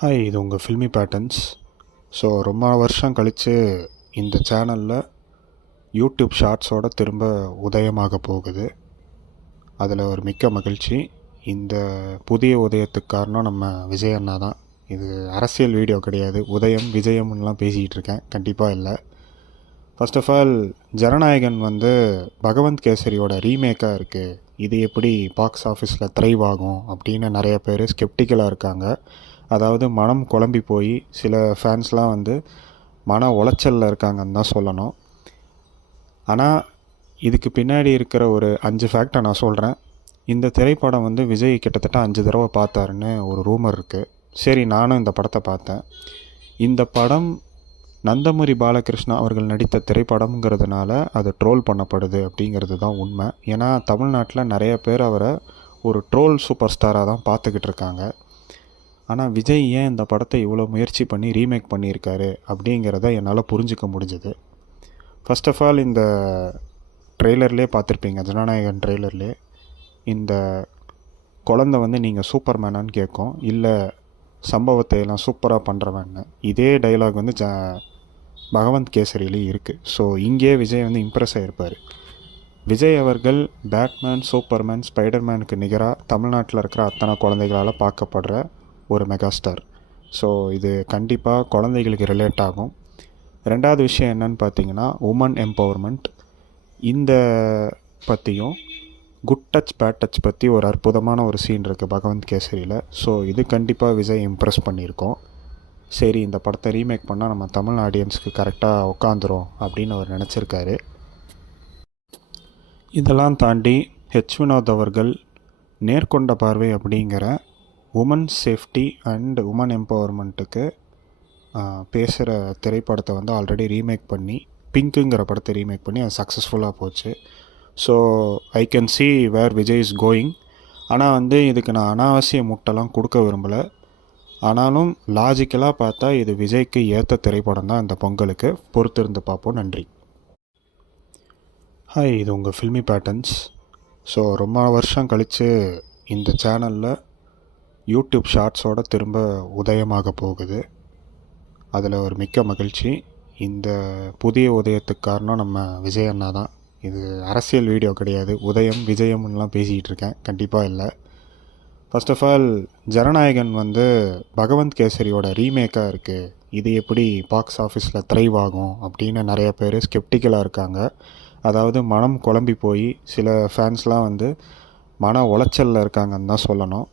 Hi, இது உங்கள் filmi patterns. So ரொம்ப வருஷம் கழித்து இந்த சேனலில் யூடியூப் ஷார்ட்ஸோடு திரும்ப உதயமாக போகுது. அதில் ஒரு மிக்க மகிழ்ச்சி. இந்த புதிய உதயத்துக்கு காரணம் நம்ம விஜய் அண்ணா தான். இது அரசியல் வீடியோ கிடையாது, உதயம் விஜயம்லாம் பேசிக்கிட்டு இருக்கேன், கண்டிப்பாக இல்லை. First of all, Jananayagan Bhagavanth கேசரியோட ரீமேக்காக இருக்குது. இது எப்படி பாக்ஸ் ஆஃபீஸில் த்ரைவ் ஆகும் அப்படின்னு நிறைய பேர் ஸ்கெப்டிக்கலாக இருக்காங்க. அதாவது மனம் குழம்பி போய் சில ஃபேன்ஸ்லாம் மன உளைச்சலில் இருக்காங்கன்னு தான் சொல்லணும். ஆனால் இதுக்கு பின்னாடி இருக்கிற ஒரு 5 ஃபேக்டை நான் சொல்கிறேன். இந்த திரைப்படம் விஜய் கிட்டத்தட்ட 5 தடவை பார்த்தாருன்னு ஒரு ரூமர் இருக்குது. சரி, நானும் இந்த படத்தை பார்த்தேன். இந்த படம் நந்தமுரி பாலகிருஷ்ணா அவர்கள் நடித்த திரைப்படம்ங்கிறதுனால அது ட்ரோல் பண்ணப்படுது அப்படிங்கிறது தான் உண்மை. ஏன்னா தமிழ்நாட்டில் நிறைய பேர் அவரை ஒரு ட்ரோல் சூப்பர் ஸ்டாராக தான் பார்த்துக்கிட்டு இருக்காங்க. ஆனால் விஜய் ஏன் இந்த படத்தை இவ்வளோ முயற்சி பண்ணி ரீமேக் பண்ணியிருக்காரு அப்படிங்கிறத என்னால் புரிஞ்சிக்க முடிஞ்சுது. ஃபர்ஸ்ட் ஆஃப் ஆல், இந்த ட்ரெய்லர்லேயே பார்த்துருப்பீங்க, ஜனநாயகன் ட்ரெய்லர்லேயே இந்த குழந்தை நீங்கள் சூப்பர் மேனான்னு கேட்கும், இல்லை சம்பவத்தை எல்லாம் சூப்பராக பண்ணுறவன்னு. இதே டைலாக் பகவந்த் கேசரியிலே இருக்குது. ஸோ இங்கே விஜய் இம்ப்ரெஸ் ஆகிருப்பார். விஜய் அவர்கள் பேட்மேன், சூப்பர்மேன், ஸ்பைடர்மேனுக்கு நிகராக தமிழ்நாட்டில் இருக்கிற அத்தனை குழந்தைகளால் பார்க்கப்படுற ஒரு மெகாஸ்டார். ஸோ இது கண்டிப்பாக குழந்தைகளுக்கு ரிலேட் ஆகும். ரெண்டாவது விஷயம் என்னன்னு பார்த்தீங்கன்னா, உமன் எம்பவர்மெண்ட். இந்த பற்றியும் குட் டச் பேட் டச் பற்றி ஒரு அற்புதமான ஒரு சீன் இருக்குது பகவந்த் கேசரியில். ஸோ இது கண்டிப்பாக விஜய் இம்ப்ரெஸ் பண்ணியிருக்கோம். சரி, இந்த படத்தை ரீமேக் பண்ணால் நம்ம தமிழ் ஆடியன்ஸுக்கு கரெக்டாக உட்காந்துரும் அப்படின்னு அவர் நினச்சிருக்காரு. இதெல்லாம் தாண்டி வினோத் அவர்கள் நேர்கொண்ட பார்வை அப்படிங்கிற உமன் சேஃப்டி அண்ட் உமன் எம்பவர்மெண்ட்டுக்கு பேசுகிற திரைப்படத்தை ஆல்ரெடி ரீமேக் பண்ணி, பிங்க்குங்கிற படத்தை ரீமேக் பண்ணி அது சக்ஸஸ்ஃபுல்லாக போச்சு. So I can see where Vijay is going. ஆனால் இதுக்கு நான் அனாவசிய முட்டெல்லாம் கொடுக்க விரும்பலை. ஆனாலும் லாஜிக்கலாக பார்த்தா இது விஜய்க்கு ஏற்ற திரைப்படம் தான் இந்த பொங்கலுக்கு. பொறுத்திருந்து பார்ப்போம். நன்றி. ஹாய், இது உங்கள் ஃபில்மி பேட்டர்ன்ஸ். ஸோ ரொம்ப வருஷம் கழித்து இந்த சேனலில் யூடியூப் ஷார்ட்ஸோடு திரும்ப உதயமாக போகுது. அதில் ஒரு மிக்க மகிழ்ச்சி. இந்த புதிய உதயத்துக்கு காரணம் நம்ம விஜய் அண்ணா தான். இது அரசியல் வீடியோ கிடையாது, உதயம் விஜயம்லாம் பேசிக்கிட்டு இருக்கேன், கண்டிப்பாக இல்லை. First of all, Jananayagan Bhagavanth கேசரியோட ரீமேக்காக இருக்குது. இது எப்படி பாக்ஸ் ஆஃபீஸில் த்ரைவ் ஆகும் அப்படின்னு நிறைய பேர் ஸ்கெப்டிக்கலாக இருக்காங்க. அதாவது மனம் குழம்பி போய் சில ஃபேன்ஸ்லாம் மன உளைச்சலில் இருக்காங்கன்னு தான் சொல்லணும்.